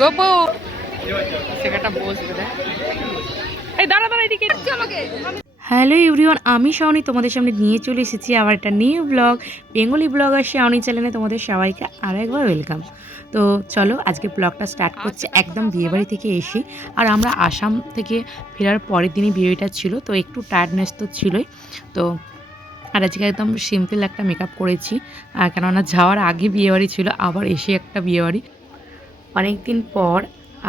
গোপু সেখানটা বসবে রে। এই দাঁড়া দাঁড়া এদিকে আমাকে। হ্যালো এভরিওয়ান, আমি শাওনি তোমাদের সামনে নিয়ে চলে এসেছি আবার একটা new blog, Bengali blogger Shaoni চ্যানেলে তোমাদের সবাইকে আরও একবার ওয়েলকাম। তো চলো আজকে ব্লগটা স্টার্ট করছে একদম বিয়েবাড়ি থেকে এসে। আর আমরা আসাম থেকে ফেরার পরের দিনই বিয়েটা ছিল, তো একটু টায়ার্ডনেস তো ছিলই। তো আর আজকে একদম সিম্পল একটা মেকআপ করেছি, কেননা যাওয়ার আগে বিয়েবাড়ি ছিল, আবার এসে একটা বিয়েবাড়ি। অনেক দিন পর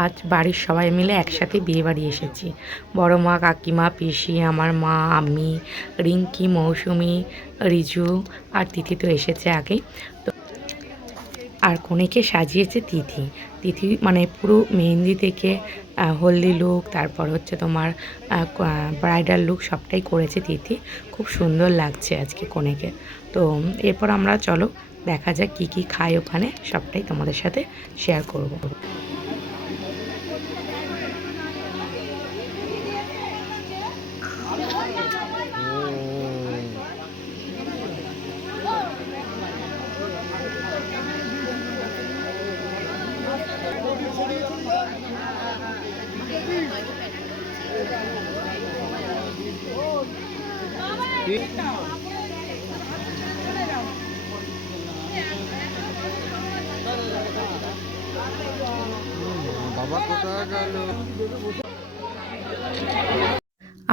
আজ বাড়ির সবাই মিলে একসাথে বিয়েবাড়ি এসেছি। বড় মা, কাকিমা, পিসি, আমার মা, আমি, রিঙ্কি, মৌসুমি, রিজু আর তিথি তো এসেছে আগেই। তো আর কনেকে সাজিয়েছে তিথি। তিথি মানে পুরো মেহেন্দি থেকে হলদি লুক, তারপর হচ্ছে তোমার ব্রাইডাল লুক সবটাই করেছে তিথি। খুব সুন্দর লাগছে আজকে কনেকে। তো এরপর আমরা চলো দেখা যাক কী কী খাই ওখানে, সবটাই তোমাদের সাথে শেয়ার করব।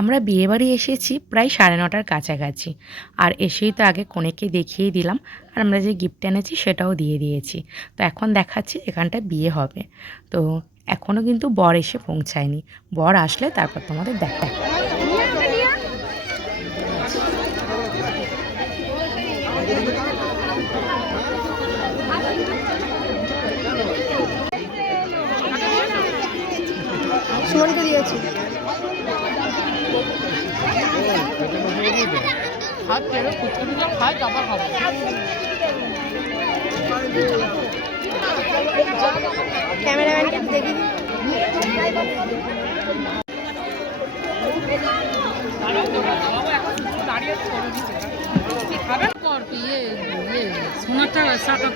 আমরা বিয়েবাড়ি এসেছি প্রায় 9:30টার কাছাকাছি। আর এসেই তো আগে কনেকে দেখিয়ে দিলাম, আর আমরা যে গিফট এনেছি সেটাও দিয়ে দিয়েছি। তো এখন দেখাচ্ছি এখানটা বিয়ে হবে। তো এখনও কিন্তু বর এসে পৌঁছায়নি, বর আসলে তারপর তোমাদের দেখা। সুমনকে দিয়েছি। ক্যামেরাম্যানকে দেখি সোনার টাকা টাকা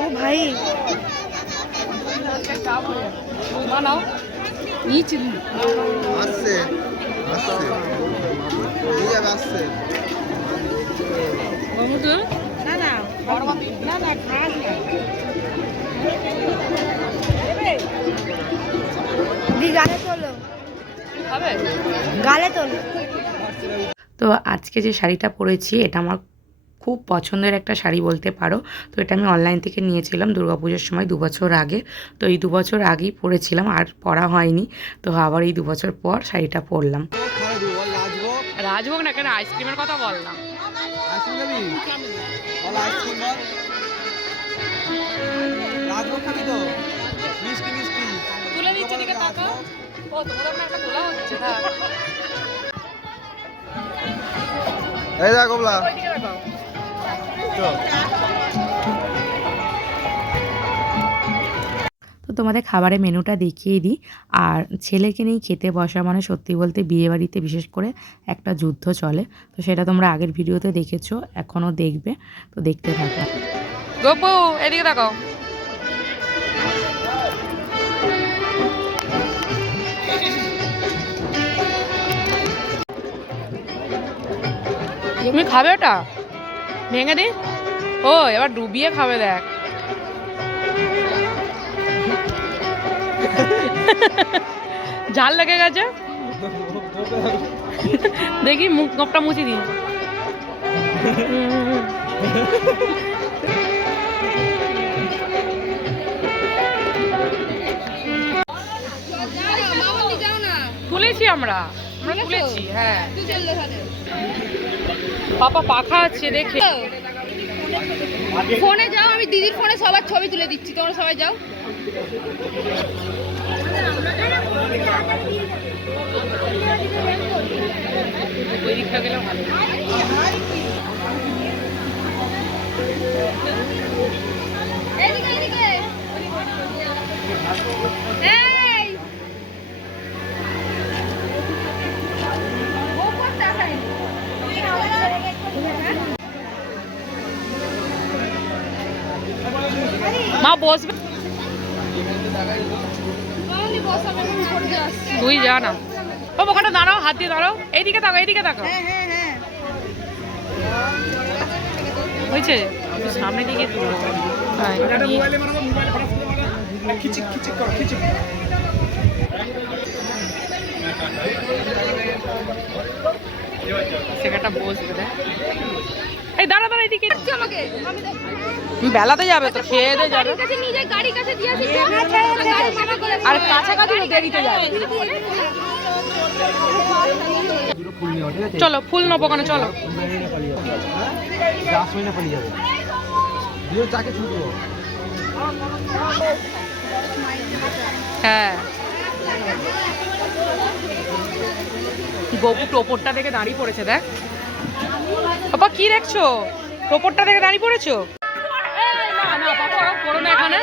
ও ভাই বানাও নিচে আসছে আসছে আসছে না না না না খাস না দি গালে তোলো গালে তোলো। তো আজকে যে শাড়িটা পরেছি এটা আমার খুব পছন্দের একটা শাড়ি বলতে পারো। তো এটা আমি অনলাইন থেকে নিয়েছিলাম দুর্গাপুজোর সময় 2 বছর আগে। তো এই 2 বছর আগেই পরেছিলাম, আর পরা হয়নি। তো আবার এই 2 বছর পর শাড়িটা পরলাম। রাজভোগ না, কেন আইসক্রিমের কথা বললাম। তুলে দিচ্ছে দিকে তাকাও। ও তোমাদের না একটা তোলা হচ্ছে না। এই দেখো বলা তো তোমাদের খাবারের মেনুটা দেখিয়ে দিই। আর ছেলেকে নিয়ে খেতে বসা মানে সত্যি বলতে বিয়েবাড়িতে বিশেষ করে একটা যুদ্ধ চলে। তো সেটা তোমরা আগের ভিডিওতে দেখেছো, এখনও দেখবে, তো দেখতে থাকো। গোপু এদিকে তাকাও। তুমি খাবে ওটা ভেঙে দি। ও এবার ডুবিয়ে খাবে, দেখ ঝাল লেগে গেছে। দেখি মুখ নপটা মুছি দিই। তুলেছি আমরা তুলেছি। হ্যাঁ পাপা পাখা আছে দেখে। ফোনে যাও, আমি দিদির ফোনে সবার ছবি তুলে দিচ্ছি, তোমরা সবাই যাও। ওই দিকটা গেলে ভালো। এদিকে এদিকে এই ও বসবে তুই যা না ও ওখানে দাঁড়াও হাত দিয়ে দাঁড়াও এইদিকে তাকাও এইদিকে তাকাও হ্যাঁ হ্যাঁ হ্যাঁ হয়েছে একটু সামনে দিকে তুলো হ্যাঁ, এটা নিয়ে- সেখানটা বসবে দেখ এই দাঁড়া দাঁড়া এদিকে আমাকে বেলাতে যাবে তো খেয়ে দিয়ে যাবে কাছে নিয়ে যাই গাড়ি কাছে দিয়ে আসি আর কাছাকাছি তো দেরিতে যাবে চলো ফুল নেবো কেন চলো হ্যাঁ গপু টোপরটা দেখে দাঁড়িয়ে পড়েছে দেখ বাবা কি দেখছো টোপরটা দেখে দাঁড়িয়ে পড়েছো না না বাবা ওরকম করো না এখানে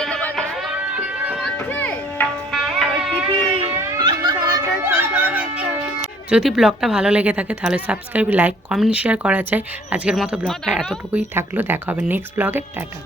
যদি ব্লগটা ভালো লেগে থাকে তাহলে সাবস্ক্রাইব লাইক কমেন্ট শেয়ার করা যায় আজকের মতো ব্লগটা এতটুকুই থাকলো দেখা হবে নেক্সট ব্লগে টাটা